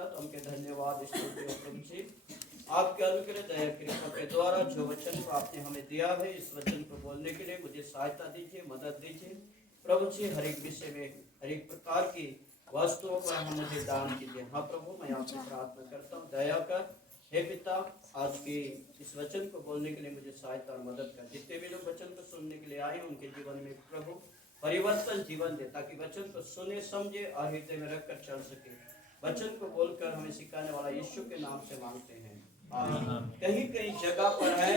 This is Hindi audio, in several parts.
सतत हमके धन्यवाद स्तुति हो प्रभु जी। आपके अनुग्रह दया कृपा के द्वारा जो वचन को आपने हमें दिया है, इस वचन को बोलने के लिए मुझे सहायता दीजिए, मदद दीजिए प्रभु जी। हर एक विषय में हर एक प्रकार की वस्तुओं पर हम मुझे दान कीजिए। हाँ प्रभु, मैं आपसे प्रार्थना करता हूँ, दया कर हे पिता, आज के इस वचन को बोलने के लिए मुझे सहायता और मदद कर। जितने भी लोग वचन को सुनने के लिए आए उनके जीवन में प्रभु परिवर्तन जीवन दे, ताकि वचन को सुने समझे और हृदय में रखकर चल सके। वचन को बोलकर हमें सिखाने वाला यीशु के नाम से मांगते हैं, आमीन। कहीं कहीं जगह पर है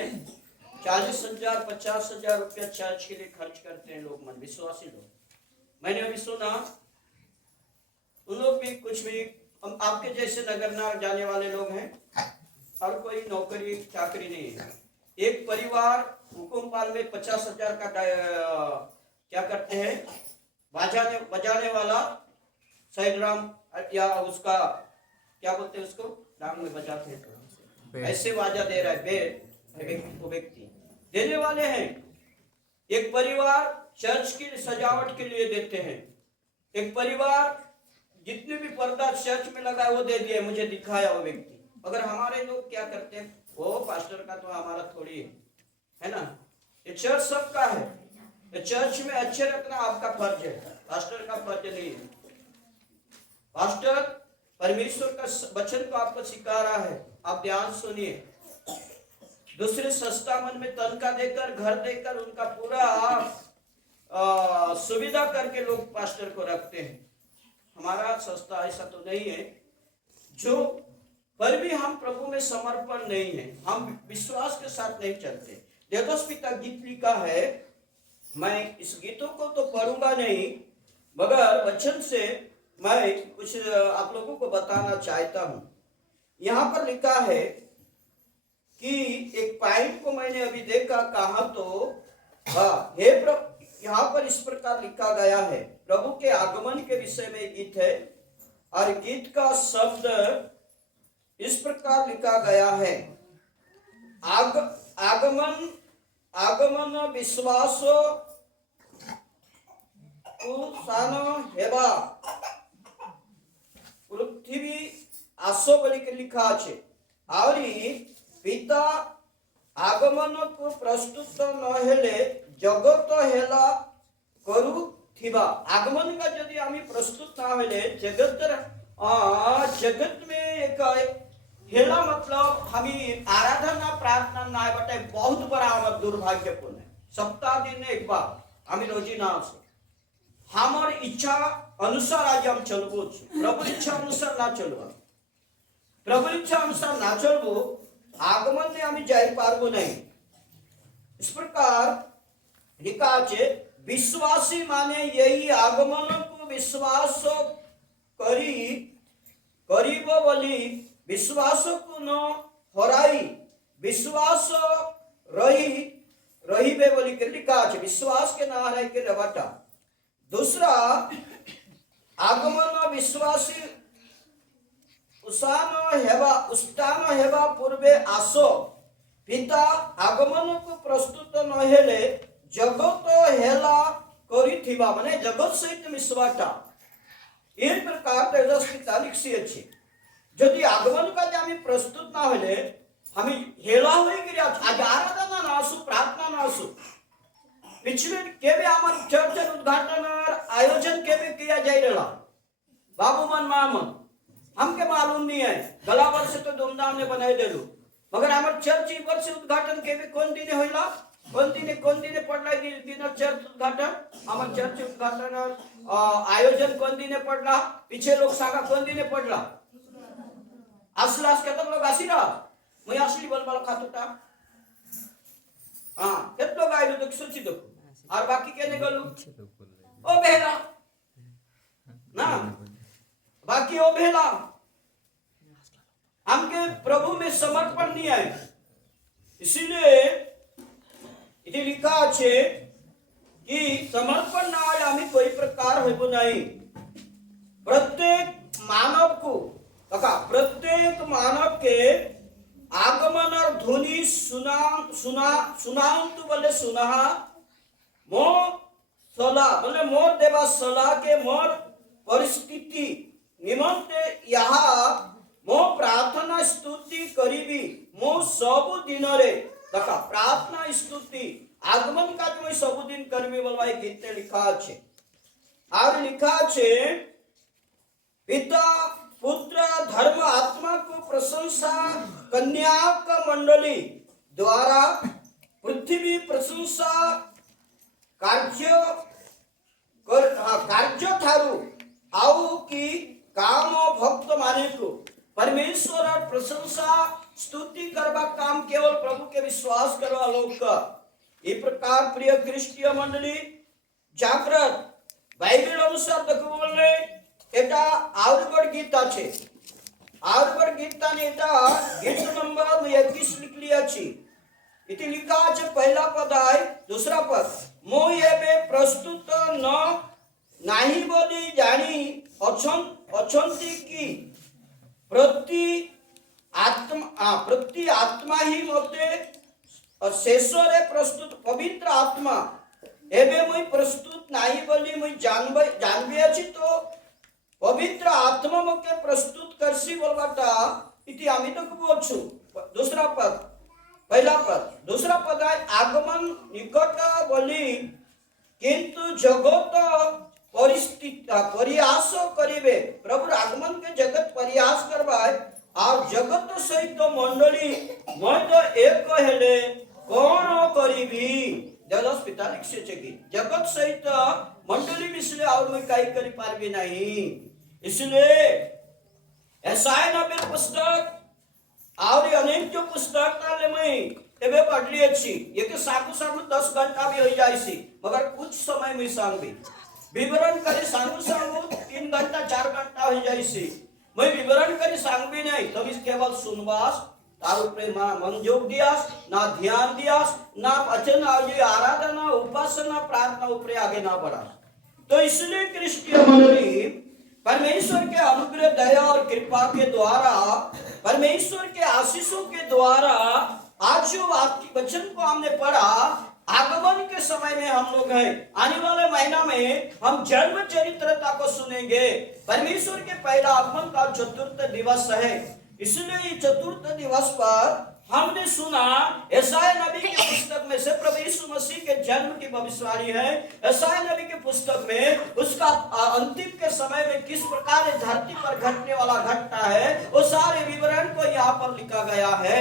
40,000 50,000 रुपया चर्च के लिए खर्च करते हैं लोग, मन विश्वासी लोग। मैंने अभी सुना उन लोग भी कुछ भी आपके जैसे नगर नार जाने वाले लोग हैं, और कोई नौकरी चाकरी नहीं है। एक परिवार हुकुमपाल में 50,000 का क्या करते हैं, बजाने वाला सैदराम या उसका क्या बोलते हैं, उसको डांग में बजाते हैं, ऐसे बाजा दे रहा है व्यक्ति देने वाले हैं। एक परिवार चर्च की सजावट के लिए देते हैं। एक परिवार जितने भी पर्दा चर्च में लगा है वो दे दिया, मुझे दिखाया वो व्यक्ति। अगर हमारे लोग क्या करते हैं, वो पास्टर का तो हमारा थोड़ी है ना, ये चर्च सबका है। ये चर्च में अच्छे रखना आपका फर्ज है, पास्टर का फर्ज नहीं है। पास्टर परमेश्वर का वचन को आपको सिखा रहा है, आप ध्यान सुनिए। दूसरे सस्ता मन में तनख्वाह देकर, घर देकर, उनका पूरा सुविधा करके लोग पास्टर को रखते हैं। हमारा सस्ता ऐसा तो नहीं है, जो पर भी हम प्रभु में समर्पण नहीं है, हम विश्वास के साथ नहीं चलते। देवदास पिता गीत लिखा है, मैं इस गीतों को तो पढ़ूंगा नहीं, मगर वचन से मैं कुछ आप लोगों को बताना चाहता हूं। यहाँ पर लिखा है कि एक पॉइंट को मैंने अभी देखा, कहा तो हे प्रभु, यहाँ पर इस प्रकार लिखा गया है, प्रभु के आगमन के विषय में गीत है, और गीत का शब्द इस प्रकार लिखा गया है, आगमन आगमन विश्वास हेबा पृथ्वी आसो बोली के लिखा है। और पिता आगमन को प्रस्तुत न हेले जगत हेला करू थिबा। आगमन का यदि हमें प्रस्तुत ना हेले जगत में एक हेला, मतलब हमें आराधना प्रार्थना ना बटे बहुत बड़ा हमारा दुर्भाग्यपूर्ण है। सप्ताह दिन एक बार हमें रोजी ना से हमार इच्छा अनुसार आज हम चलबो, प्रभु इच्छा अनुसार ना चलबो, प्रभु इच्छा अनुसार ना चलबो, आगमन में हमें जाई पारबो नहीं। इस प्रकार लिखा है, विश्वासी माने यही आगमन को विश्वास करीब बोली, विश्वास को न हराई विश्वास रही बे बोली के लिखा है, विश्वास के ना हराई के रवाटा। दूसरा, आगमन विश्वासी उस्तान हेबा पूर्वे आसो, पिता आगमन को प्रस्तुत न हेले जगत हेला करी थिबा, माने जगत सहित मिसवाटा। इन प्रकार तेजस पिता लिखी अच्छी, यदि आगमन का हमें प्रस्तुत ना हेले हमें हेला हुई कि आज आराधना ना आसु, प्रार्थना ना आसु। पिछले केवे हमार चर्च उद्घाटन और आयोजन केवे किया जाए रहा, बाबू मन मामन हमके मालूम नहीं है, गला वर्ष तो धूमधाम ने बनाए दे लो, मगर हमार चर्च वर्ष उद्घाटन केवे कौन दिन होला, कौन दिन पड़ला दिन चर्च उद्घाटन, हमार चर्च उद्घाटन और आयोजन कौन दिन पड़ला, पीछे लोग सागा कौन दिन पड़ला, असलास केतन लोग आसीरा, मैं असली बलबल खातुटा, हाँ केत लोग आए लोग सोची दो, और बाकी कहने गलू, ओ बेहला, ना, बाकी ओ बेहला, हमके प्रभु में समर्पण नहीं आए, इसीलिए इधर लिखा है कि समर्पण ना आए हमें कोई प्रकार हो नहीं। प्रत्येक मानव को प्रत्येक मानव के आगमन और ध्वनि सुनांतु बोले सुना मोर सला बोले मोर देवा सला के मोर परिस्थिति निमंते यहाँ स्तुति न रे देखा प्रार्थना स्तुति आगमन का जो सबुदिन करबे बोलवा गीते लिखा छे और लिखा छे पिता पुत्र धर्म आत्मा को प्रशंसा कन्या का मंडली द्वारा पृथ्वी प्रशंसा कार्य थारू आउ की काम भक्त माने को परमेश्वर और प्रशंसा स्तुति करवा काम केवल प्रभु के विश्वास करवा लोग का इस प्रकार प्रिय क्रिस्टीय मंडली जागृत बाइबल अनुसार देखो बोले एटा आवरगढ़ गीता छे आवरगढ़ गीता ने एटा गीत नंबर 21 लिख लिया छी इति लिखा छे पहला पद है दूसरा पद मोय एबे प्रस्तुत न नाही बोली जानी अछंती की प्रति आत्मा ही मते शेषरे प्रस्तुत पवित्र आत्मा एबे मुई प्रस्तुत नाही बोली मुई जानबे अछि तो पवित्र आत्मा मके प्रस्तुत करसी बोलबाटा इति आमी तो बोलछु दूसरा पद पहला पद दूसरा पद है आगमन निकट बोली किंतु जगत परिस्थिति प्रयास करिवे प्रभु आगमन के जगत प्रयास करवाए और जगत सहित मंडली मैं तो एक हेले कौन करिबी जगत पिता लिखे छे कि जगत सहित मंडली मिसले और मैं काई करि पारबी नहीं इसलिए एसाय नबी पुस्तक और अनेक जो पुस्तक ताले मैं एबे पढ़ली अछि ये के साकु साकु 10 घंटा भी हो जाईसी मगर कुछ समय में सांगबी विवरण करे साकु साकु 3 घंटा 4 घंटा हो जाईसी मैं विवरण करे सांगबी नहीं तब इस केवल सुनवास तार ऊपर मन जोग दियास ना ध्यान दियास ना वचन आराधना उपासना प्रार्थना ऊपर आगे ना बढ़ा तो इसलिए क्रिस्टीय मंडली परमेश्वर के अनुग्रह दया और कृपा के द्वारा परमेश्वर के आशीषों के द्वारा आज जो वचन को हमने पढ़ा आगमन के समय में हम लोग हैं आने वाले महीना में हम जन्म चरित्रता को सुनेंगे परमेश्वर के पहला आगमन का चतुर्थ दिवस है इसलिए ये चतुर्थ दिवस पर हमने सुना यशायाह नबी के पुस्तक में से प्रभु यीशु मसीह के जन्म की भविष्यवाणी है यशायाह नबी के पुस्तक में उसका अंतिम के समय में किस प्रकार धरती पर घटने वाला घटना है वो सारे विवरण को यहाँ पर लिखा गया है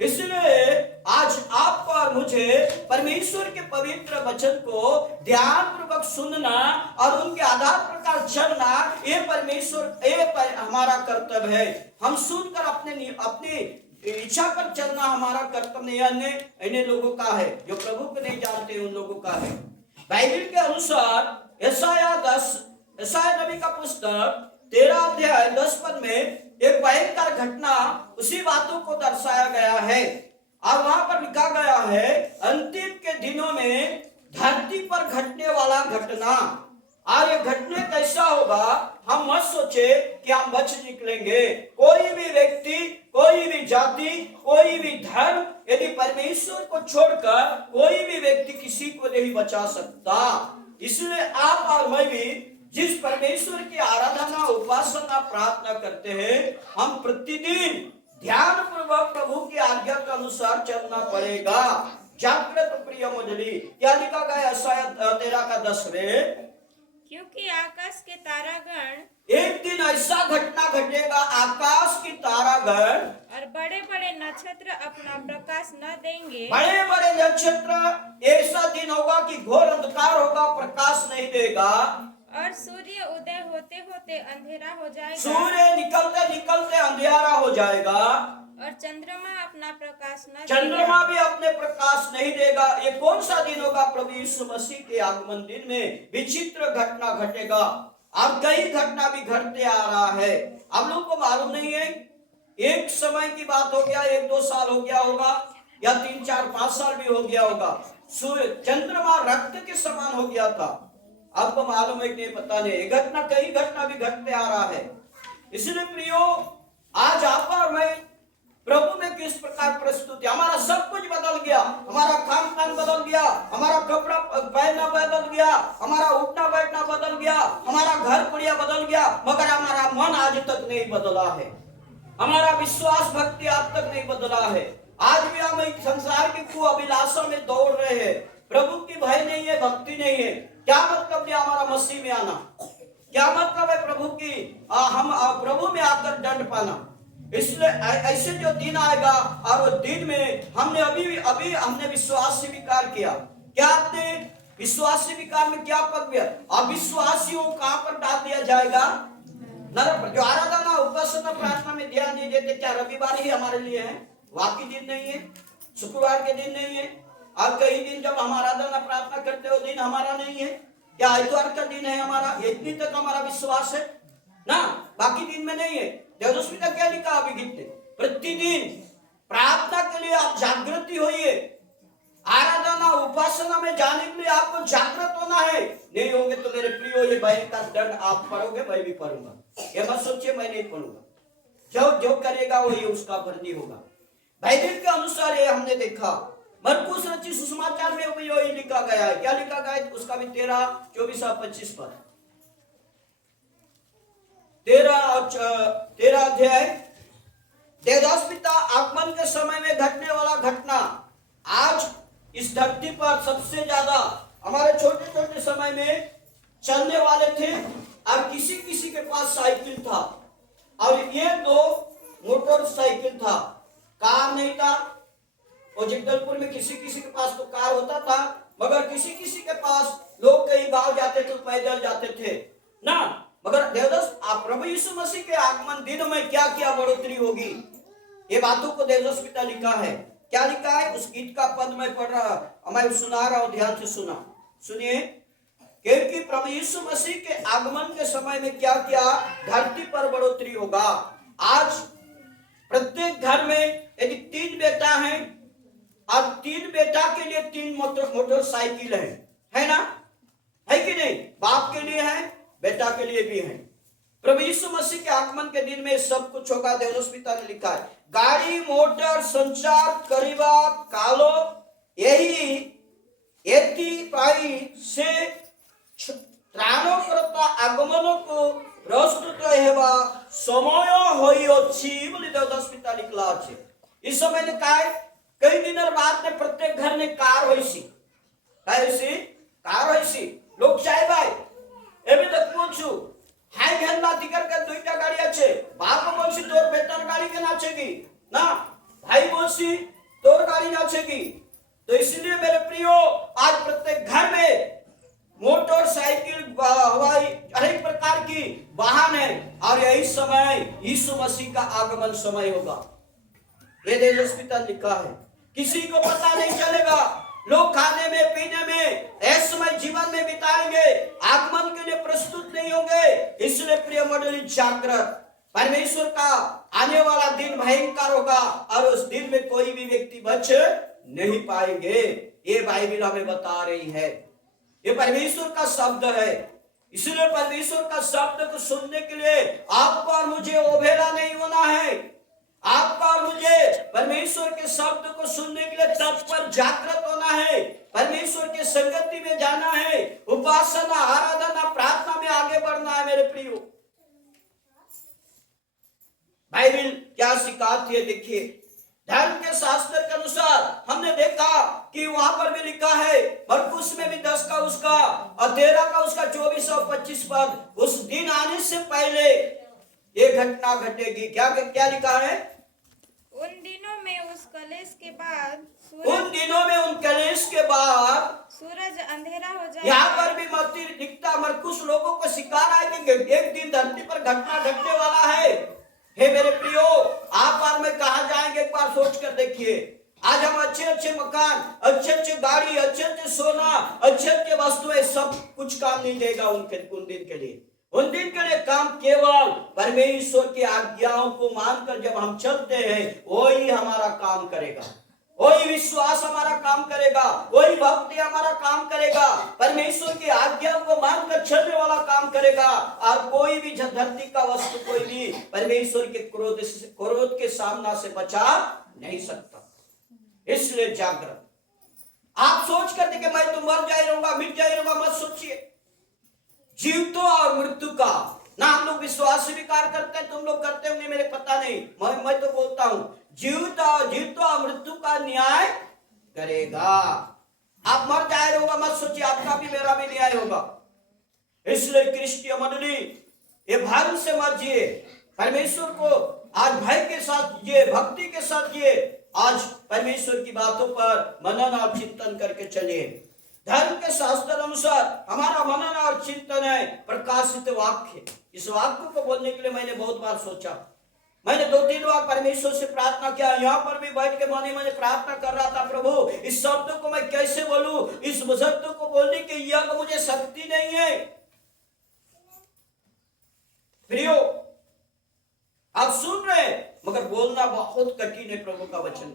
इसलिए आज आपको और मुझे परमेश्वर के पवित्र वचन को ध्यान पूर्वक सुनना और उनके आधार प्रकार चलना ये परमेश्वर हमारा कर्तव्य है हम सुनकर अपनी इच्छा पर चलना हमारा कर्तव्य नहीं अन्य लोगों का है जो प्रभु को नहीं जानते उन लोगों का है बाइबल के अनुसार यशायाह नबी का पुस्तक 13 अध्याय 10 पद में एक भयंकर घटना उसी बातों को दर्शाया गया है और वहां पर लिखा गया है अंतिम के दिनों में धरती पर घटने वाला घटना और ये घटने कैसा होगा हम मत सोचे कि हम बच निकलेंगे कोई भी व्यक्ति कोई भी जाति कोई भी धर्म यदि परमेश्वर को छोड़कर कोई भी व्यक्ति किसी को नहीं बचा सकता इसलिए आप और मैं भी जिस परमेश्वर की आराधना उपासना प्रार्थना करते हैं हम प्रतिदिन ध्यान पूर्वक प्रभु की आज्ञा के अनुसार चलना पड़ेगा जागृत प्रिय मंडली क्या लिखा गया यशायाह 13 का 10 में क्योंकि आकाश के तारागण एक दिन ऐसा घटना घटेगा आकाश की तारागण और बड़े बड़े नक्षत्र अपना प्रकाश न देंगे बड़े बड़े नक्षत्र ऐसा दिन होगा कि घोर अंधकार होगा प्रकाश नहीं देगा और सूर्य उदय होते होते अंधेरा हो जाएगा सूर्य निकलते निकलते अंधेरा हो जाएगा और चंद्रमा अपना प्रकाश न चंद्रमा भी अपने प्रकाश नहीं देगा ये कौन सा दिन होगा प्रभु यीशु मसीह के आगमन दिन में विचित्र घटना घटेगा अब कई घटना भी घटते आ रहा है हम लोग को मालूम नहीं है एक समय की बात हो गया 1-2 साल हो गया होगा या 3-4-5 साल भी हो गया होगा सूर्य चंद्रमा रक्त के समान हो गया था आपको मालूम है कि नहीं पता नहीं घटना कई घटना भी घटते आ रहा है इसलिए प्रियो आज आप और मैं प्रभु में किस प्रकार प्रस्तुति हमारा सब कुछ बदल गया हमारा खान पान बदल गया हमारा कपड़ा पहनना बदल गया हमारा उठना बैठना बदल गया हमारा घर बढ़िया बदल गया मगर हमारा मन आज तक नहीं बदला है हमारा विश्वास भक्ति आज तक नहीं बदला है आज भी हम एक संसार की कुअभिलाषा में दौड़ रहे हैं, प्रभु की भय नहीं है, भक्ति नहीं है। क्या मतलब है हमारा मसीह में आना? क्या मतलब है प्रभु की हम प्रभु में आकर दंड पाना? इसलिए ऐसे जो दिन आएगा और वो दिन में हमने अभी हमने विश्वास स्वीकार किया। क्या आपने विश्वास स्वीकार में क्या पद दिया? अविश्वासियों को कहां पर डाल दिया जाएगा? नरक पर। जो आराधना उपासना प्रार्थना में ध्यान नहीं देते, क्या रविवार ही हमारे लिए है? बाकी दिन नहीं है, शुक्रवार के दिन नहीं है, और कई दिन जब हम आराधना प्रार्थना करते हो दिन हमारा नहीं है, क्या आइतवार का दिन है हमारा? इतनी तक हमारा विश्वास है ना, बाकी दिन में नहीं है। देवदूत में क्या लिखा अभी गीत? प्रतिदिन प्रार्थना के लिए आप जागृति होइए, आराधना उपासना में जाने के लिए आपको जागृत होना है। नहीं होंगे तो मेरे प्रियो ये भयंकर दंड आप पढ़ोगे, मैं भी पढ़ूंगा। ये मत सोचिए मैं नहीं पढ़ूंगा, जो जो करेगा वही उसका बंदी होगा। बाइबल के अनुसार ये हमने देखा, मरकुस रचित सुसमाचार में भी यही लिखा गया है। क्या लिखा गया है? उसका भी 13, 24 और 25 पद, 13 अध्याय। देवदास पिता आगमन के समय में घटने वाला घटना आज इस धरती पर सबसे ज्यादा हमारे छोटे छोटे समय में चलने वाले थे, और किसी किसी के पास साइकिल था, और ये 2 मोटरसाइकिल था, कार नहीं था। और जगदलपुर में किसी किसी के पास तो कार होता था, मगर किसी किसी के पास लोग कहीं गांव जाते थे पैदल जाते थे ना। मगर देवदास आप प्रभु यीशु मसीह के आगमन दिन में क्या क्या बढ़ोतरी होगी, ये बातों को देवदास पिता लिखा है। क्या लिखा है? उस गीत का पद मैं पढ़ रहा, मैं सुना रहा हूं, ध्यान से सुना, सुनिए। क्योंकि प्रभु यीशु मसीह के आगमन के समय में क्या क्या धरती पर बढ़ोतरी होगा। आज प्रत्येक घर में यदि 3 बेटा हैं और 3 बेटा के लिए 3 मोटरसाइकिल है ना, है कि नहीं? बाप के लिए है, बेटा के लिए भी है। प्रभु यीशु मसीह के आगमन के दिन में सब कुछ होगा। देवदास पिता ने लिखा है, गाड़ी मोटर संचार करीबा कालो यही एति पाई से त्राणकर्ता आगमन को प्रस्तुत हेबा समय होई अछि बोली देवदास पिता लिखला अछि। इस समय ने काय कई दिन बाद में प्रत्येक घर में कार होइसी, कार होइसी। लोग चाहे भाई एबे तक पूछू हाय घेनला दिकर के 2टा गाड़ी আছে, बाप बोलसी तोर बेटार गाड़ी के नाचेगी ना, भाई बोलसी तोर गाड़ी नाचेगी। तो इसलिए मेरे प्रियो आज प्रत्येक घर में मोटरसाइकिल, हवाई, अनेक प्रकार की वाहन है, और यही समय यीशु मसीह का आगमन समय होगा। ये देवदास पिता ने लिखा है, किसी को पता नहीं चलेगा। लोग खाने में पीने में ऐसे समय जीवन में बिताएंगे, आगमन के लिए प्रस्तुत नहीं होंगे। इसलिए प्रिय मंडली जागृत, परमेश्वर का आने वाला दिन भयंकर होगा, और उस दिन में कोई भी व्यक्ति बच नहीं पाएंगे। ये बाइबल हमें बता रही है, ये परमेश्वर का शब्द है। इसलिए परमेश्वर का शब्द को सुनने के लिए आपको और मुझे अवहेला नहीं होना है। आपका और मुझे परमेश्वर के शब्द को सुनने के लिए तत्पर जागृत होना है, परमेश्वर के संगति में जाना है, उपासना आराधना प्रार्थना में आगे बढ़ना है। मेरे प्रियो, बाइबल क्या सिखाती है? देखिए, धर्म के शास्त्र के अनुसार हमने देखा कि वहां पर भी लिखा है, मरकुस में भी 10 का उसका और 13 का उसका 24 और 25 पद, उस दिन आने से पहले ये घटना घटेगी। क्या क्या लिखा है? उन दिनों में उस कलेश के बाद सूरज अंधेरा हो जाएगा। यहाँ पर भी मत्ती लिखता, मरकुस लोगों को सिखा रहा है कि एक दिन धरती पर घटना घटने वाला है। हे मेरे प्रियो, आप और मैं कहाँ जाएंगे एक बार सोच कर देखिए। आज हम अच्छे अच्छे मकान, अच्छे अच्छे गाड़ी, अच्छे अच्छे सोना, अच्छे अच्छे वस्तुएं, सब कुछ काम नहीं देगा उन दिन के लिए। उन दिन के लिए काम केवल परमेश्वर की आज्ञाओं को मानकर जब हम चलते हैं, वही हमारा काम करेगा, वही विश्वास हमारा काम करेगा, वही भक्ति हमारा काम करेगा, परमेश्वर की आज्ञाओं को मानकर चलने वाला काम करेगा। और कोई भी धरती का वस्तु, कोई भी परमेश्वर के क्रोध के सामना से बचा नहीं सकता। इसलिए जागृत, आप सोच कर देखिए मैं तो मर जाए रहूंगा, मिट जाए रहूंगा, मत सोचिए। जीवितों और मृत्यु का ना हम लोग विश्वास स्वीकार करते हैं, तुम लोग करते होंगे मेरे पता नहीं, मैं तो बोलता हूं जीवता मृत्यु का न्याय करेगा। आप मर जाए होगा, मत सोचिए आपका भी मेरा भी न्याय होगा। इसलिए क्रिस्टीय मंडली ये भर्म से मत जिए, परमेश्वर को आज भय के साथ जिए, भक्ति के साथ जिए। आज परमेश्वर की बातों पर मनन और चिंतन करके चलिए। धर्म के शास्त्र अनुसार हमारा मनन और चिंतन है प्रकाशित वाक्य। इस वाक्य को बोलने के लिए मैंने बहुत बार सोचा, मैंने 2-3 बार परमेश्वर से प्रार्थना किया। यहाँ पर भी बैठ के मैंने प्रार्थना कर रहा था, प्रभु इस शब्द को मैं कैसे बोलूं, इस शब्द को बोलने की यह मुझे शक्ति नहीं है। प्रियो, आप सुन रहे हैं मगर बोलना बहुत कठिन है। प्रभु का वचन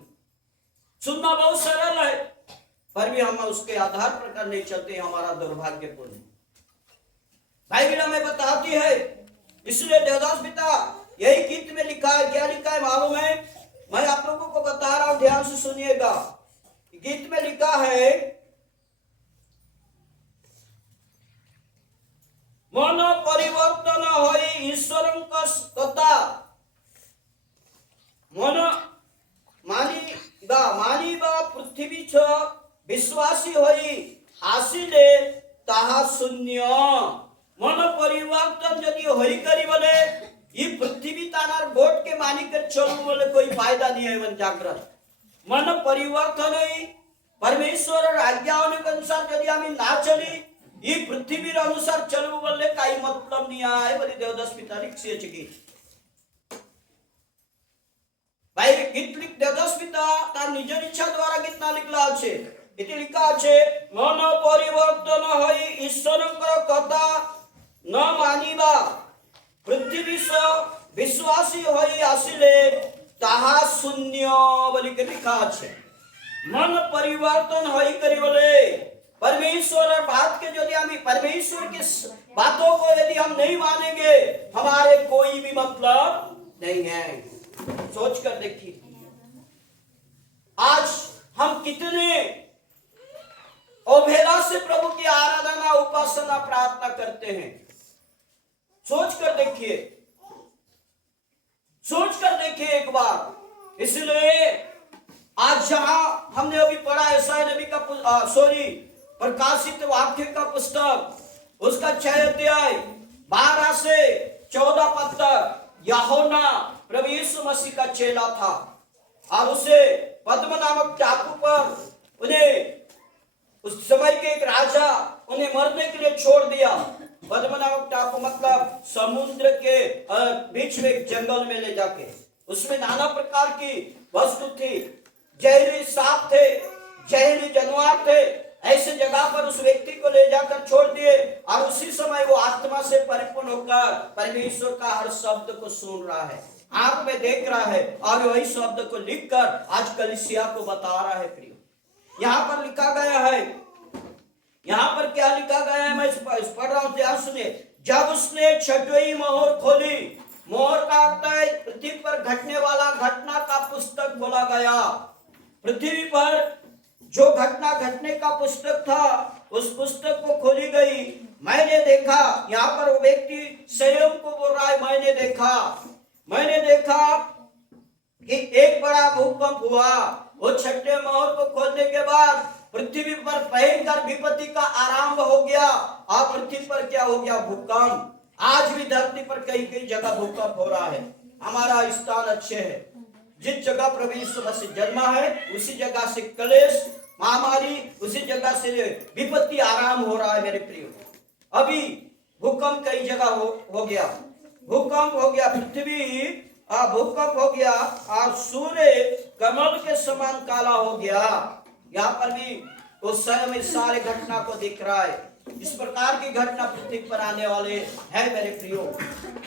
सुनना बहुत सरल है, पर भी हम उसके आधार पर नहीं चलते, हमारा दुर्भाग्यपूर्ण। बाइबल हमें बताती है, इसलिए देवदास पिता यही गीत में लिखा है। क्या लिखा है मालूम है? मैं आप लोगों को बता रहा हूं, ध्यान से सुनिएगा। गीत में लिखा है, मन परिवर्तन होई ईश्वरंक कथा, मन मानिबा पृथ्वी छ विश्वासी होई आसिले ताहा शून्य। मन परिवर्तन यदि होई करी बोले ये पृथ्वी तानार गोट के मानी कर चलू बोले कोई फायदा नहीं है। मन जागृत मन परिवर्तन है, परमेश्वर और आज्ञाओं के अनुसार यदि हम ना चली, ये पृथ्वी अनुसार चलू बोले कई मतलब नहीं आए बोले देवदास पिता लिखिए गीत। भाई गीत लिख देवदास पिता तार निजर इच्छा द्वारा गीत ना लिखला আছে। এটি লিখা আছে, মন পরিবর্তন হই ঈশ্বরଙ୍କର কথা ন মানিবা পৃথিবী বিশ্বাসী হই আসিলে তাহা শূন্য বলি के लिखा আছে। मन परिवर्तन होई करी बोले परमेश्वर और बात के यदि हम परमेश्वर की बातों को यदि हम नहीं मानेंगे, हमारे कोई भी मतलब नहीं है। सोच कर देखिए, आज हम कितने अवहेला से प्रभु की आराधना, उपासना, प्रार्थना करते हैं। सोच कर देखिए, सोच कर देखिए एक बार। इसलिए आज जहां हमने अभी पढ़ा यशायाह नबी का प्रकाशित वाक्य का पुस्तक, उसका 6 अध्याय 12 से 14 पद तक यूहन्ना प्रभु यीशु मसीह का चेला था और उसे पद्म नामक टापू पर उन्हें उस समय के एक राजा उन्हें मरने के लिए छोड़ दिया। पद्म नामक टापू मतलब समुद्र के बीच में एक जंगल में ले जाके, उसमें नाना प्रकार की वस्तु थी, जहरीले सांप थे, जहरीले जानवर थे। ऐसे जगह पर उस व्यक्ति को ले जाकर छोड़ दिए और उसी समय वो आत्मा से परिपूर्ण होकर परमेश्वर का हर शब्द को सुन रहा है, आंख में देख रहा है और वही शब्द को लिखकर आज कलीसिया को बता रहा है। प्रिय, यहाँ पर लिखा गया है, यहाँ पर क्या लिखा गया है, मैं पढ़ रहा हूं, ध्यान सुनिए। जब उसने 6वीं मोहर खोली, मोहर का अर्थ है पृथ्वी पर घटने वाला घटना का पुस्तक बोला गया। पृथ्वी पर जो घटना घटने का पुस्तक था उस पुस्तक को खोली गई। मैंने देखा, यहाँ पर वो व्यक्ति स्वयं को बोल रहा है, मैंने देखा कि एक बड़ा भूकंप हुआ। वो 6ठे मोहर को खोलने के बाद पृथ्वी पर भयंकर विपत्ति का आरंभ हो गया और पृथ्वी पर क्या हो गया? भूकंप। आज भी धरती पर कई कई जगह भूकंप हो रहा है। हमारा स्थान अच्छे है, जिस जगह प्रभु यीशु मसीह जन्मा है उसी जगह से कलेश, महामारी, उसी जगह से विपत्ति आराम हो रहा है। मेरे प्रियो, अभी भूकंप कई जगह हो गया, भूकंप हो गया, पृथ्वी भूकंप हो गया और सूर्य कमल के समान काला हो गया। यहाँ पर भी उस समय में सारे घटना को दिख रहा है। इस प्रकार की घटना पृथ्वी पर आने वाले है मेरे प्रियो।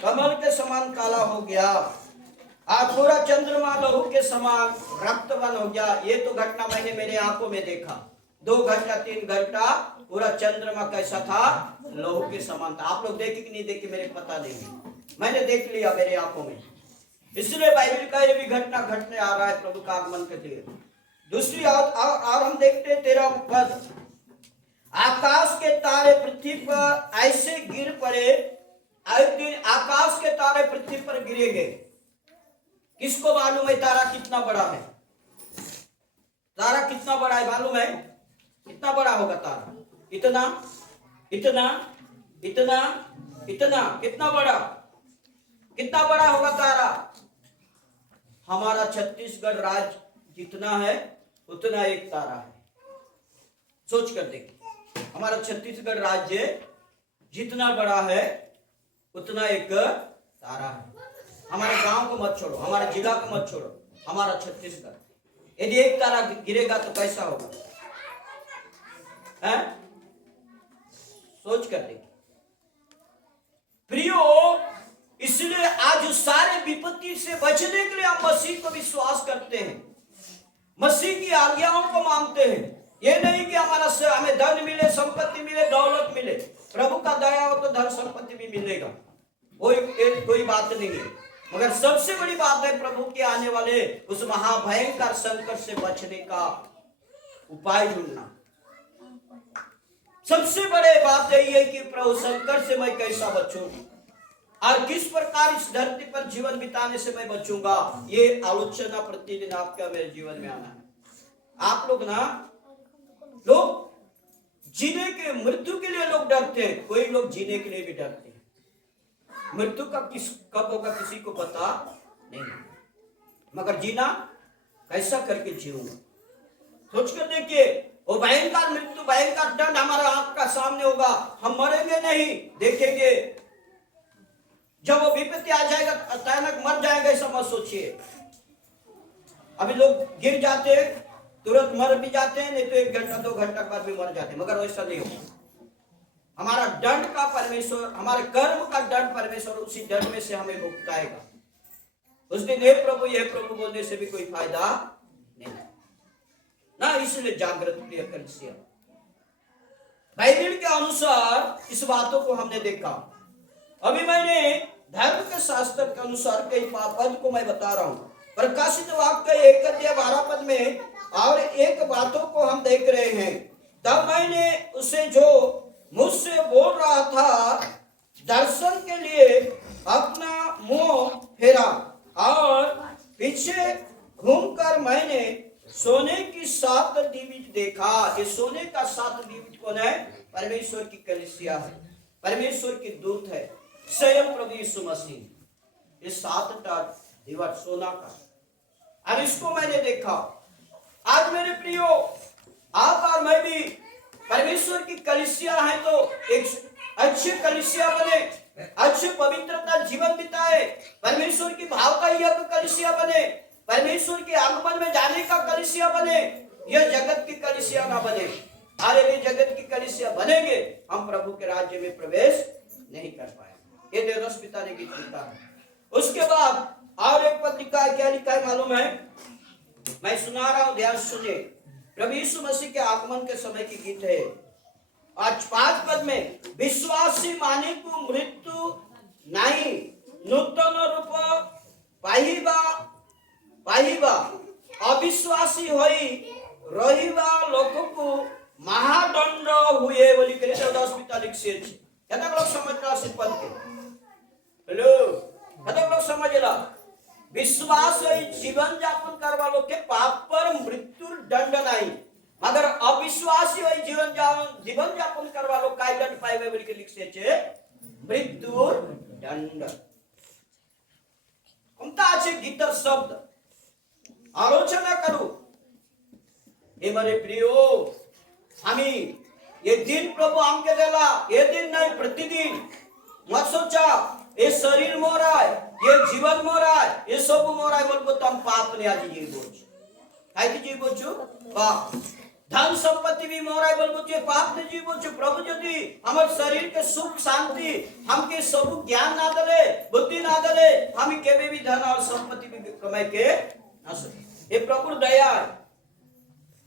कमल के समान काला हो गया और पूरा चंद्रमा लहू के समान रक्तवन हो गया। ये तो घटना मैंने मेरे आंखों में देखा। 2 घंटा 3 घंटा पूरा चंद्रमा कैसा था? लहू के समान था। आप लोग देखे कि नहीं देखे मेरे पता नहीं, मैंने देख लिया मेरे आंखों में। इसलिए बाइबल का ये भी घटना घटने आ रहा है प्रभु का आगमन के लिए। दूसरी और हम देखते हैं 13 पद। आकाश के तारे पृथ्वी पर ऐसे गिर पड़े एक दिन आकाश के तारे पृथ्वी पर गिरेंगे। किसको मालूम है तारा कितना बड़ा है? तारा कितना बड़ा है मालूम है? कितना बड़ा होगा तारा? इतना इतना इतना इतना, कितना बड़ा? कितना बड़ा होगा तारा? हमारा छत्तीसगढ़ राज्य जितना है उतना एक तारा है। सोच कर देखिए, हमारा छत्तीसगढ़ राज्य जितना बड़ा है उतना एक तारा है। हमारे गांव को मत छोड़ो, हमारे जिला को मत छोड़ो, हमारा छत्तीसगढ़, यदि एक तारा गिरेगा तो कैसा होगा? है? सोच कर देखिए प्रियो। इसलिए आज उस सारे विपत्ति से बचने के लिए हम मसीह को विश्वास करते हैं, मसीह की आज्ञाओं को मानते हैं। ये नहीं कि हमें धन मिले, संपत्ति मिले, दौलत मिले। प्रभु का दया हो तो धन संपत्ति भी मिलेगा, कोई बात नहीं है। मगर सबसे बड़ी बात है प्रभु के आने वाले उस महाभयंकर संकट से बचने का उपाय ढूंढना। सबसे बड़े बात यही है कि प्रभु संकट से मैं कैसा बचूं और किस प्रकार इस धरती पर जीवन बिताने से मैं बचूंगा। ये आलोचना प्रतिदिन आपका मेरे जीवन में आना है। आप लोग लोग जीने के, मृत्यु के लिए लोग डरते हैं, कोई लोग जीने के लिए भी डरते हैं। मृत्यु का कब होगा किसी को पता नहीं, मगर जीना कैसा करके जीऊंगा। सोच कर देखिए, वो भयंकर मृत्यु, भयंकर दंड हमारा आंख का सामने होगा। हम मरेंगे नहीं, देखेंगे। जब वो विपत्ति आ जाएगा अचानक मर जाएंगे ऐसा मत सोचिए। अभी लोग गिर जाते हैं तुरंत मर भी जाते हैं, नहीं तो 1 घंटा 2 घंटा बाद भी मर जाते हैं, मगर वैसा नहीं होगा। हमारा दंड का परमेश्वर, हमारे कर्म का दंड परमेश्वर उसी दंड में से हमें भुगताएगा। उस दिन हे प्रभु बोलने से भी कोई फायदा नहीं ना। इसलिए जागृत प्रिय कलीसिया, बाइबल के अनुसार इस बातों को हमने देखा। अभी मैंने धर्म के शास्त्र के अनुसार कई पद को मैं बता रहा हूं। प्रकाशित वाक्य 1:12 में और एक बातों को हम देख रहे हैं। तब मैंने उसे जो मुझसे बोल रहा था दर्शन के लिए अपना मुंह फेरा और पीछे घूमकर मैंने सोने की 7 दीविट देखा। ये सोने का 7 दीविट कौन है? परमेश्वर की कलीसिया है, परमेश्वर की दूत है, स्वयं प्रभु यीशु मसीह। ये 7 दीवट सोना का, और इसको मैंने देखा। आज मेरे प्रियो, आप और मैं भी परमेश्वर की कलीसिया है तो एक अच्छे कलीसिया बने, अच्छे पवित्रता जीवन बिताए, परमेश्वर की भाव का यज्ञ कलीसिया बने, परमेश्वर के आगमन में जाने का कलीसिया बने। यह जगत की कलीसिया ना बने। अरे वे जगत की कलीसिया बनेंगे, हम प्रभु के राज्य में प्रवेश नहीं कर पाएंगे। ये देवदास पिता ने गीत लिखा है। उसके बाद और एक पद लिखा है, क्या लिखा है मालूम है? मैं सुना रहा हूं, ध्यान सुनिए। प्रभु यीशु मसीह के आगमन के समय की गीत है। आज 5 पद में, विश्वासी माने को मृत्यु नहीं, नूतन रूप पाइबा, अविश्वासी होई रहिबा लोक को महादंड हुए बोली के देवदास पिता लिखे छे। कतक लोग समझला से पद के? हेलो, कतक लोग समझला? विश्वास जीवन यापन करवा लोग के पाप पर मृत्यु दंड नहीं, मगर अविश्वासी जीवन यापन करवा लोग काय दंड पाइबे बोली के लिखे छे? मृत्यु दंड। कोणता আছে गीतर शब्द आलोचना करू। हे मारे प्रियो, आम्ही ये दिन प्रभु आमके देला, ये दिन नहीं प्रतिदिन। मत सोचा ये शरीर मोरा है, ये जीवन मोरा है, ये सब मोरा है बोलबो तो हम पाप ने आज जी बोझ काई जी बोझू पाप। धन संपत्ति भी मोरा है बोलबो जे पाप ने जी बोझू। प्रभु यदि हमर शरीर के सुख शांति हमके सब ज्ञान ना दले, बुद्धि ना दले, हम केबे भी धन और संपत्ति भी कमाई के ना सके। ये प्रभु दया है,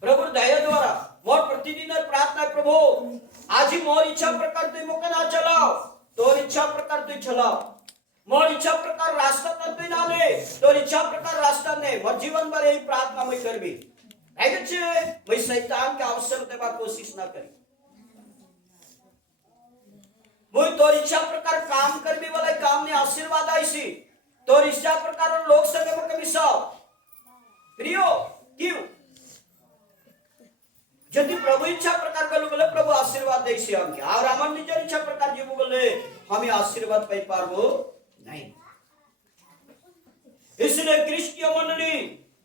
प्रभु दया द्वारा मोर प्रतिदिन प्रार्थना है, प्रभु आज ही मोर इच्छा प्रकार तू मोके ना चलाओ, तोर इच्छा प्रकार तू चलाओ। मोर इच्छा प्रकार रास्ता तू ना ले, तोर इच्छा प्रकार रास्ता ने। मोर जीवन भर यही प्रार्थना मैं करबी। ऐगे छे मैं शैतान के अवसर देवा कोशिश ना करी। मुझे तोर इच्छा प्रकार काम करने वाला काम ने आशीर्वाद आईसी तोर इच्छा प्रकार लोग संग में मिसाओ प्रियो क्यों यदि प्रभु इच्छा प्रकार गलु बोले प्रभु आशीर्वाद दे से हमके और हमर निजर इच्छा प्रकार जीवो बोले हमें आशीर्वाद पाई पारबो नहीं। इसलिए ख्रिस्तीय मंडली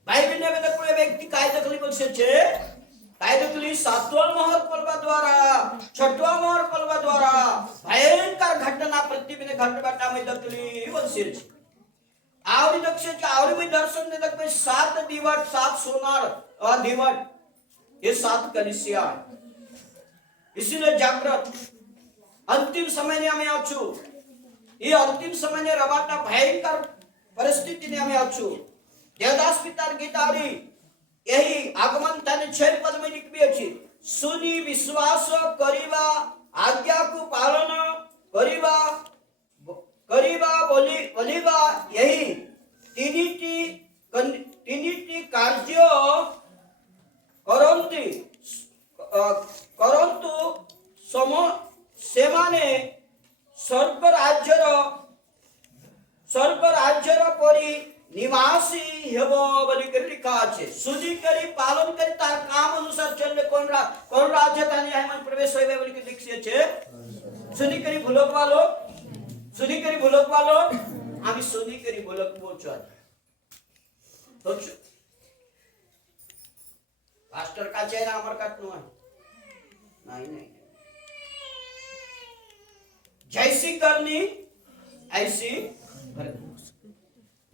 बाइबल ने वेद कोई व्यक्ति काय दखली बक्षे छे काय दखली सातवा मोहर पलवा द्वारा छठवा मोहर पलवा द्वारा भयंकर घटना प्रतिदिन घटना में दखली बक्षे छे आवरी दक्षे आवरी में दर्शन ने दख में 7 दिवट 7 सोनार दिवट ये 7 कलिसिया इसलिए जागृत अंतिम समय ने हमें आछू ये अंतिम समय ने रवाटा भयंकर परिस्थिति ने हमें आछू देवदास पितार गीतावरी यही आगमन ताने 6 पद में लिखबी अछि सुनी विश्वास करिबा आज्ञा को पालन करिबा बोलिबा यही तीनिटी कार्य करंतु सेमाने स्वर्ग राज्यर परि निवासी हेबो बोली कर लिखा আছে सुधी करी पालन करी तार काम अनुसार चलले कोन राज्य तानी हम प्रवेश होइबे बोली के लिखिए छे सुधी करी भूलक वालो आमी सुधी करी भूलक बोलछो तो पास्टर का चेहरा अमर का नो नहीं जैसी करनी ऐसी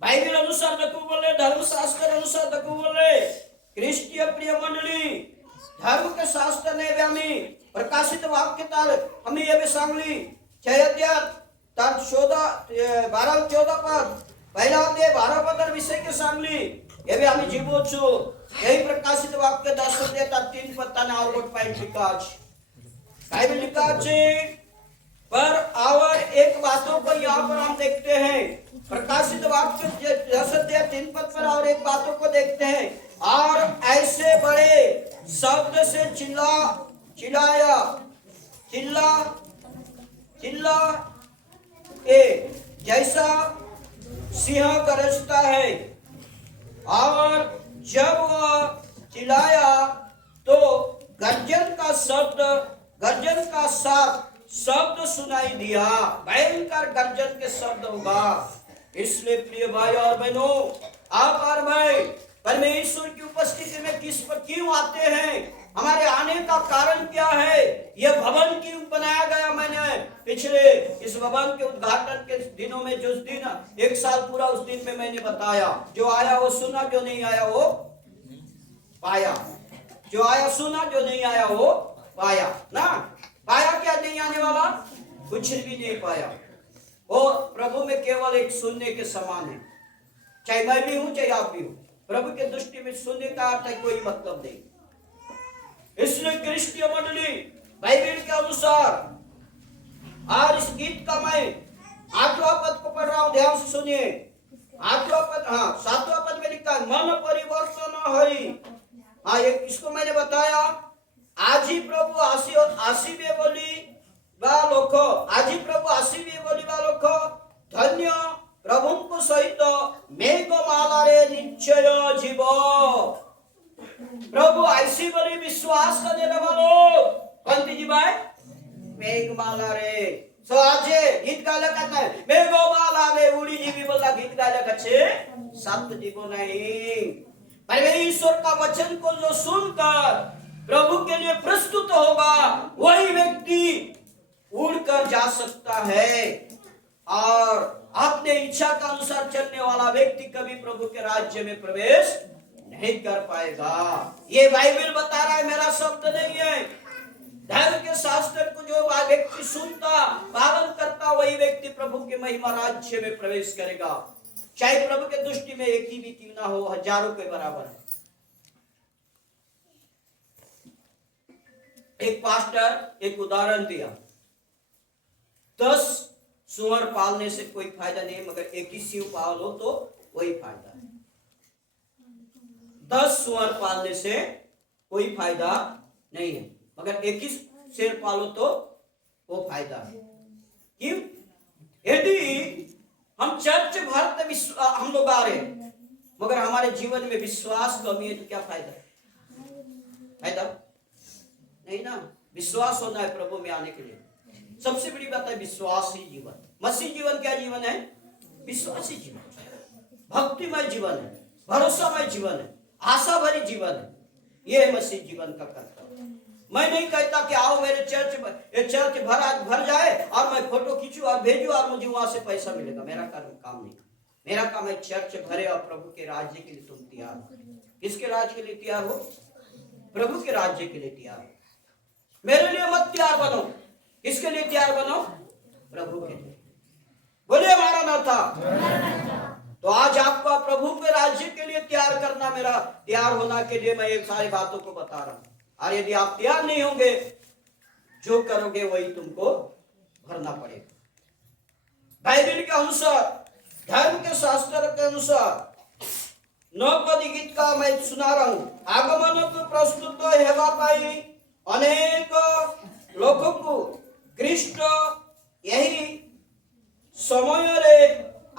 बाइबल अनुसार देखो बोले धर्मशास्त्र अनुसार देखो बोले ख्रिस्तीय प्रिय मंडली धर्म के शास्त्र ने हमें प्रकाशित वाक्य तार हमें ये भी सांगली 6 अध्याय तार 12-14 पद पहला अध्याय 12 पद विषय के सांगली ये भी हमें जीवो छु यही प्रकाशित वाक्य 10 अध्याय तार 3 पद तना और गोट पॉइंट लिखा है बाइबल लिखा है पर और एक बातों को यहाँ पर हम देखते हैं प्रकाशित वाक्य 10 अध्याय 3 पद पर और एक बातों को देखते हैं और ऐसे बड़े शब्द से चिल्ला ए जैसा सिंह गरजता है और जब वह चिल्लाया तो गर्जन का साथ शब्द सुनाई दिया भयंकर गर्जन के शब्द होगा। इसलिए प्रिय भाई और बहनों आप और भाई परमेश्वर की उपस्थिति में किस पर क्यों आते हैं हमारे आने का कारण क्या है यह भवन क्यों बनाया गया मैंने पिछले इस भवन के उद्घाटन के दिनों में जो दिन 1 साल पूरा उस दिन में मैंने बताया जो आया वो सुना जो नहीं आया वो पाया जो आया सुना जो नहीं आया वो पाया ना पाया क्या नहीं आने वाला कुछ भी नहीं पाया वो प्रभु में केवल एक सुनने के समान है चाहे मैं भी हूं चाहे आप भी हो प्रभु के दृष्टि में सुनने का अर्थ है कोई मतलब नहीं। इसलिए ख्रिस्तीय मंडली बाइबल के अनुसार और इस गीत का मैं 8वां पद को पढ़ रहा हूं ध्यान से सुनिए 8वां पद 7वां पद में लिखा है मन परिवर्तन हई ये इसको मैंने बताया आज ही प्रभु आसीबे बोली बा लोक आज ही प्रभु आसीबे बोली बा लोक धन्य प्रभु को सहित मेघमाला रे निश्चय जीव प्रभु आईसी बोली विश्वास करने वालो कौन जीवाय मेघमाला रे सो आज गीत गाले कहता है मेघमाला रे उड़ी जीवी बोला गीत गाले कछे सत जीवो नहीं परमेश्वर का वचन को जो सुनकर प्रभु के लिए प्रस्तुत होगा वही व्यक्ति उड़कर जा सकता है और अपने इच्छा का अनुसार चलने वाला व्यक्ति कभी प्रभु के राज्य में प्रवेश नहीं कर पाएगा। ये बाइबल बता रहा है मेरा शब्द नहीं है। धर्म के शास्त्र को जो व्यक्ति सुनता पालन करता वही व्यक्ति प्रभु के महिमा राज्य में प्रवेश करेगा चाहे प्रभु के दृष्टि में एक ही भी क्यों ना हो हजारों के बराबर है। एक पास्टर एक उदाहरण दिया 10 सुअर पालने से कोई फायदा नहीं मगर एक ही सीव पालो तो वही फायदा है। 10 सुअर पालने से कोई फायदा नहीं है मगर एक ही शेर पालो तो वो फायदा है। कि यदि हम चर्च भर हम लोग आ रहे हैं मगर हमारे जीवन में विश्वास कमी है तो क्या फायदा है? फायदा नहीं ना। विश्वास होना है प्रभु में आने के लिए। सबसे बड़ी बात है विश्वासी जीवन। मसीह जीवन क्या जीवन है? विश्वासी जीवन, भक्तिमय जीवन है, भरोसामय जीवन है, आशा भरी जीवन है। यह है मसीह जीवन का कर्तव्य। मैं नहीं कहता कि आओ मेरे चर्च भर जाए और मैं फोटो खींचू और भेजू और मुझे वहां से पैसा मिलेगा। मेरा काम नहीं। मेरा काम है चर्च भरे और प्रभु के राज्य के लिए तुम तैयार हो। किसके राज्य के लिए तैयार हो? प्रभु के राज्य के लिए तैयार हो। मेरे लिए मत तैयार बनो। किसके लिए तैयार बनो? प्रभु के लिए। बोलिए हमारा ना था। तो आज आपका प्रभु के राज्य के लिए तैयार करना, मेरा तैयार होना के लिए मैं एक सारी बातों को बता रहा हूं। और यदि आप तैयार नहीं होंगे, जो करोगे वही तुमको भरना पड़ेगा। बाइबल के अनुसार, धर्म के शास्त्र के अनुसार 9 पद गीत का मैं सुना रहा हूं। आगमन को प्रस्तुत हेवा पाई अनेक लोगों को ख्रीष्ट यही समय रे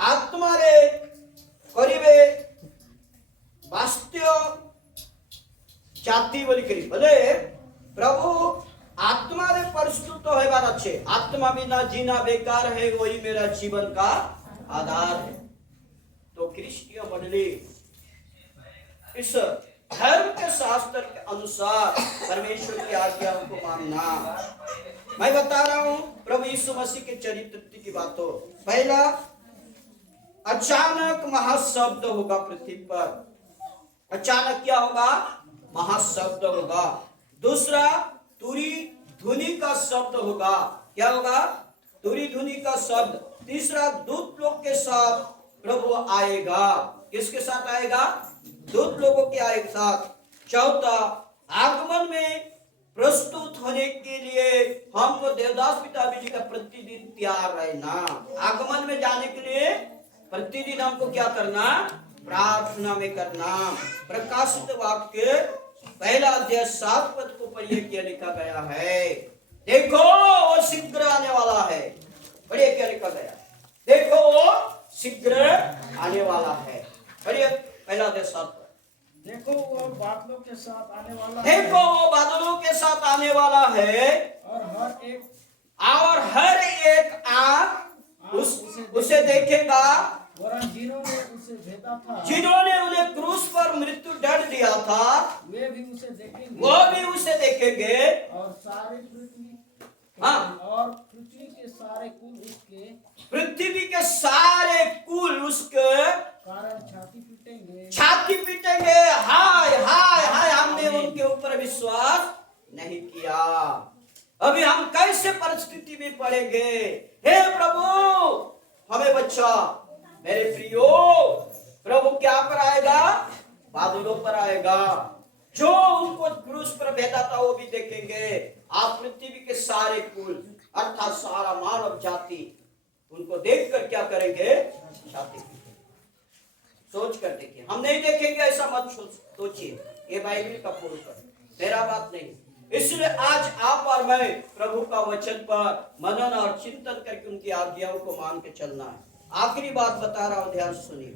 आत्मा रे करिवे वास्तव जाति बोली करी। बोले प्रभु आत्मा रे प्रस्तुत होइबार अच्छे। आत्मा बिना जीना बेकार है, वही मेरा जीवन का आधार है। तो क्रिस्टीय मंडली, इस धर्म के शास्त्र के अनुसार परमेश्वर की आज्ञा को मानना। मैं बता रहा हूं प्रभु यीशु मसीह के चरित्र की बातों। पहला, अचानक महाशब्द होगा पृथ्वी पर। अचानक क्या होगा? महाशब्द होगा। दूसरा, तुरी धुनी का शब्द होगा। क्या होगा? तुरी धुनी का शब्द। तीसरा, दूत लोग के साथ प्रभु आएगा। किसके साथ आएगा? दूत लोगों के आए साथ। चौथा, आगमन में प्रस्तुत होने के लिए हमको देवदास पिता जी का प्रतिदिन तैयार रहना। आगमन में जाने के लिए प्रतिदिन हमको क्या करना? प्रार्थना में करना। प्रकाशित वाक्य पहला अध्याय 7 पद को पढ़िए, क्या लिखा गया है? देखो वो शीघ्र आने वाला है। पढ़िए क्या लिखा गया? देखो वो शीघ्र आने वाला है। पढ़िए पहला अध्याय 7 पद। देखो वो बादलों के साथ आने वाला है। देखो वो बादलों के साथ आने वाला है और हर एक आंख उसे देखेगा। जिन्होंने उसे भेदा था, जिन्होंने उन्हें क्रूस पर मृत्यु दंड दिया था, वे भी उसे देखेंगे। वो भी उसे देखेंगे। और सारे पृथ्वी, और पृथ्वी के सारे कुल उसके, पृथ्वी के सारे कुल उसके कारण छाती पीटेंगे। छाती पीटेंगे। हाय हाय हाय, हमने उनके ऊपर विश्वास नहीं किया। अभी हम कैसे परिस्थिति में पड़ेंगे? हे प्रभु हमें बच्चा। मेरे प्रियो, प्रभु क्या पर आएगा? बादलों पर आएगा। जो उनको क्रूस पर भेजा था वो भी देखेंगे। आप पृथ्वी के सारे कुल अर्थात सारा मानव जाति उनको देखकर क्या करेंगे? छाती पीटेंगे। सोच कर देखिए। हम नहीं देखेंगे ऐसा मत सोचिए। ये बाइबल का पूर्व है, मेरा बात नहीं। इसलिए आज आप और मैं प्रभु का वचन पर मनन और चिंतन करके उनकी आज्ञाओं को मान के चलना है। आखिरी बात बता रहा हूं, ध्यान से सुनिए।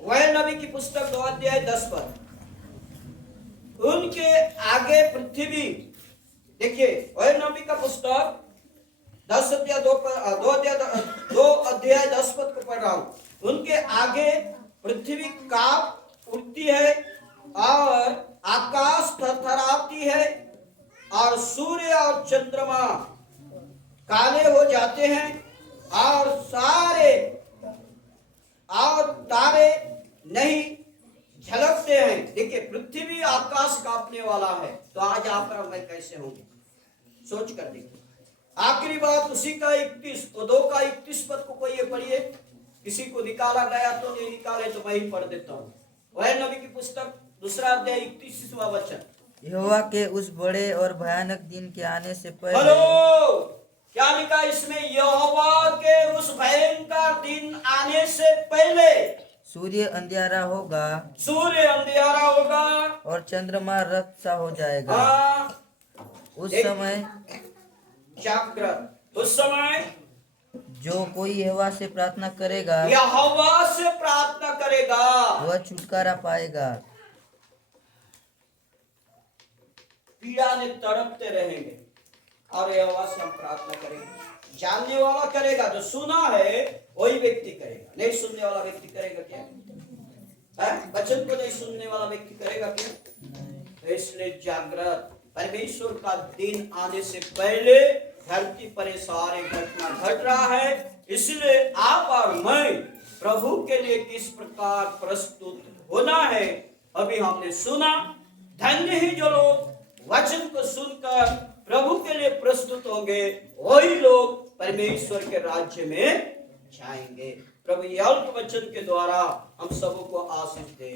वह नबी की पुस्तक 2 अध्याय 10 पद। उनके आगे पृथ्वी, देखिए वह नबी का पुस्तक 10 अध्याय 2 अध्याय 10 पद को पढ़ रहा हूं। उनके आगे पृथ्वी कांप उठती है और आकाश थरथराती है और सूर्य और चंद्रमा काले हो जाते हैं और तारे नहीं झलकते हैं। देखिए पृथ्वी आकाश कांपने वाला है, तो आज आप और मैं कैसे होंगे? सोच कर देखिए। आखिरी बात उसी का 31 तो 2 का 31 पद को पढ़िए। किसी को निकाला गया तो नहीं निकाले तो मैं ही पढ़ देता हूँ। वह नबी की पुस्तक 2 अध्याय 31वां वचन। यहोवा के उस बड़े और भयानक दिन के आने से पहले। हेलो, क्या लिखा इसमें? यहोवा के उस भयंकर दिन आने से पहले सूर्य अंधियारा होगा, सूर्य अंधियारा होगा और चंद्रमा रक्त सा हो जाएगा। उस समय जागृत, उस समय जो कोई यहोवा से प्रार्थना करेगा यहोवा से प्रार्थना करेगा वह छुटकारा पाएगा। पीड़ा ने तड़पते रहेंगे और यहोवा से हम प्रार्थना करेंगे। जानने वाला करेगा, जो सुना है वही व्यक्ति करेगा, नहीं सुनने वाला व्यक्ति करेगा क्या? वचन को नहीं सुनने वाला व्यक्ति करेगा क्या? तो इसलिए जागृत, परमेश्वर का दिन आने से पहले धरती पर सारे घटना घट रहा है। इसलिए आप और मैं प्रभु के लिए किस प्रकार प्रस्तुत होना है अभी हमने सुना। धन्य ही जो लोग वचन को सुनकर प्रभु के लिए प्रस्तुत होंगे, वही लोग परमेश्वर के राज्य में जाएंगे। प्रभु ये अल्प वचन के द्वारा हम सबको आशीष दे,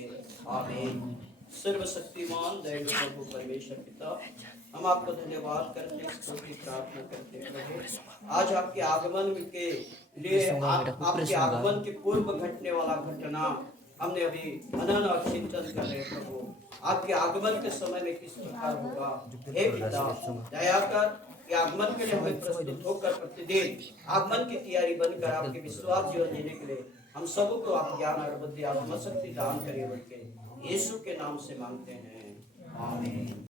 आमीन। सर्वशक्तिमान दयालु प्रभु परमेश्वर पिता, हम आपको धन्यवाद करते हैं, स्तुति प्रार्थना करते हैं प्रभु। आज आपके आगमन के लिए आपके आगमन के पूर्व घटने वाला घटना हमने अभी मनन और चिंतन कर रहे प्रभु। आपके आगमन के समय में किस प्रकार होगा, हे पिता दया कर कि आगमन के लिए हमें प्रस्तुत होकर प्रतिदिन आगमन की तैयारी बनकर आपके विश्वास जीवन जीने के लिए हम सबको आप ज्ञान और बुद्धि आत्मशक्ति दान करिए, यीशु के नाम से मांगते हैं, आमीन।